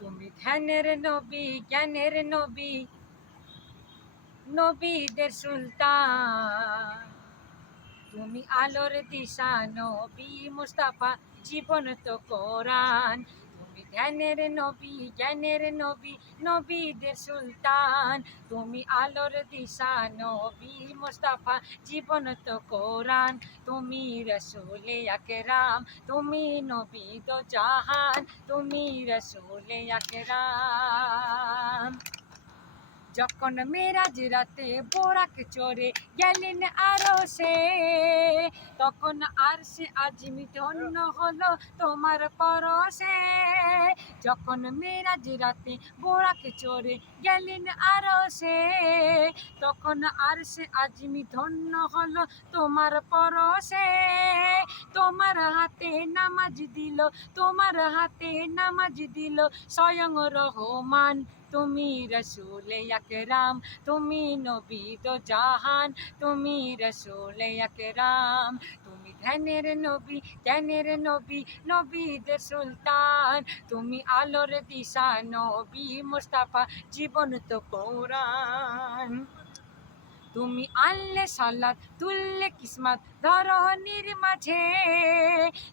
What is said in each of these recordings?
তুমি ধ্যানের নবী, জ্ঞানের নবী, নবীদের সুলতান। তুমি আলোর দিশা নবী মুস্তাফা, জীবন তো কোরআন। তুমি ধ্যানের নবী, জ্ঞানের নবী, নবীদের সুলতান। তুমি আলোর দিশা নবী মুস্তাফা, জীবন তো কোরআন। তুমি রসূলে আকরাম, তুমি নবী দো জাহান, তুমি রসূলে আকরাম। যখন মেরাজ রাতে বোরাক চড়ে গেলেন আরশে, তখন আরশে আজিম ধন্য হলো তোমার পরশে। যখন মেরাজ রাতে বোরাক চড়ে গেলেন আরশে, তখন আরশে আজিম ধন্য হলো তোমার পরশে। তোমার হাতে নামাজ দিল, তোমার হাতে নামাজ দিল স্বয়ং রহমান। তুমি রসূলে আকরাম, তুমি নবী দো জাহান, তুমি রসূলে আকরাম। তুমি ধ্যানের নবী, জ্ঞানের নবী, নবীদের সুলতান। তুমি আলোর দিশা নবী মুস্তাফা, জীবন তো কোরআন। তুমি আনলে সালাত, তুললে কিসমত ধরনীর মাঝে।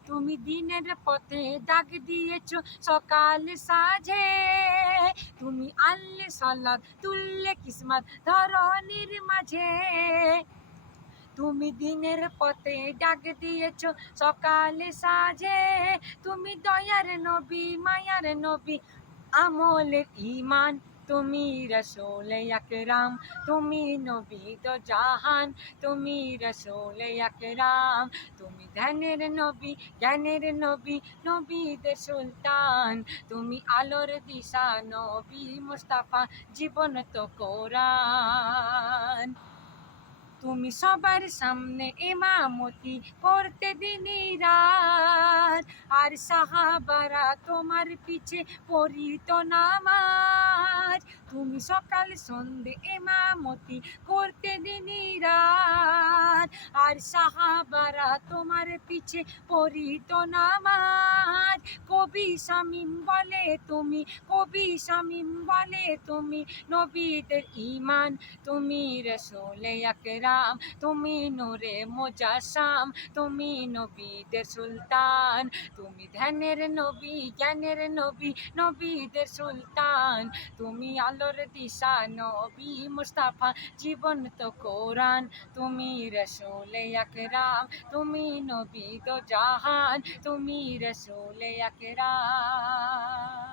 তুমি দিনের পথে ডাক দিয়েছো সকাল সাঁঝে। তুমি আনলে সালাত, তুললে কিসমত ধরনীর মাঝে। তুমি দিনের পথে ডাক দিয়েছো সকালে সাঁঝে। তুমি দয়ার নবী, মায়ার নবী, আমলের ঈমান। তুমি রসূলে আকরাম, তুমি নবী দো জাহান, তুমি রসূলে আকরাম। তুমি ধ্যানের নবী, জ্ঞানের নবী, নবীদের সুলতান। তুমি আলোর দিশা নবী মুস্তাফা, জীবন তো কোরআন। তুমি সবার সামনে ইমামতি করতে দিনই রাত, আর সাহাবারা তোমার পিছে পড়িত নামাজ। তুমি সকাল সন্ধে ইমামতি করতে দিনই রাত, আর সাহাবারা তোমার পিছে পড়িত নামাজ। কবি শামীম বলে তুমি, কবি শামীম বলে তুমি নবীদের ঈমান। তুমি রসূলে আকরাম, তুমি নূরে মুজাসসাম, তুমি নবীদের সুলতান। তুমি ধ্যানের নবী, জ্ঞানের নবী, নবীদের সুলতান। তুমি আলোর দিশা নবী মুস্তাফা, জীবন তো কোরআন। তুমি রসূলে আকরাম, তুমি নবী দো জাহান, তুমি রসূলে আকরাম।